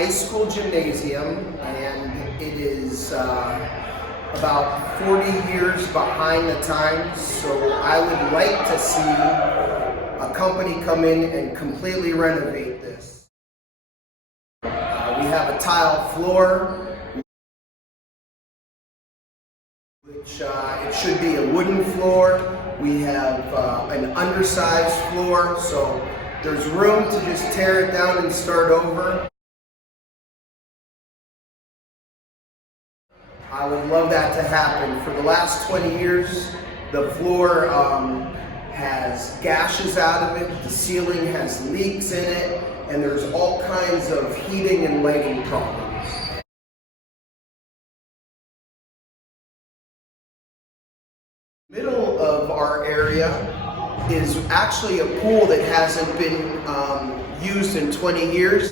high school gymnasium, and it is about 40 years behind the times, so I would like to see a company come in and completely renovate this. We have a tile floor, which it should be a wooden floor. We have an undersized floor, so there's room to just tear it down and start over. I would love that to happen. For the last 20 years, the floor has gashes out of it, the ceiling has leaks in it, and there's all kinds of heating and lighting problems. Middle of our area is actually a pool that hasn't been used in 20 years.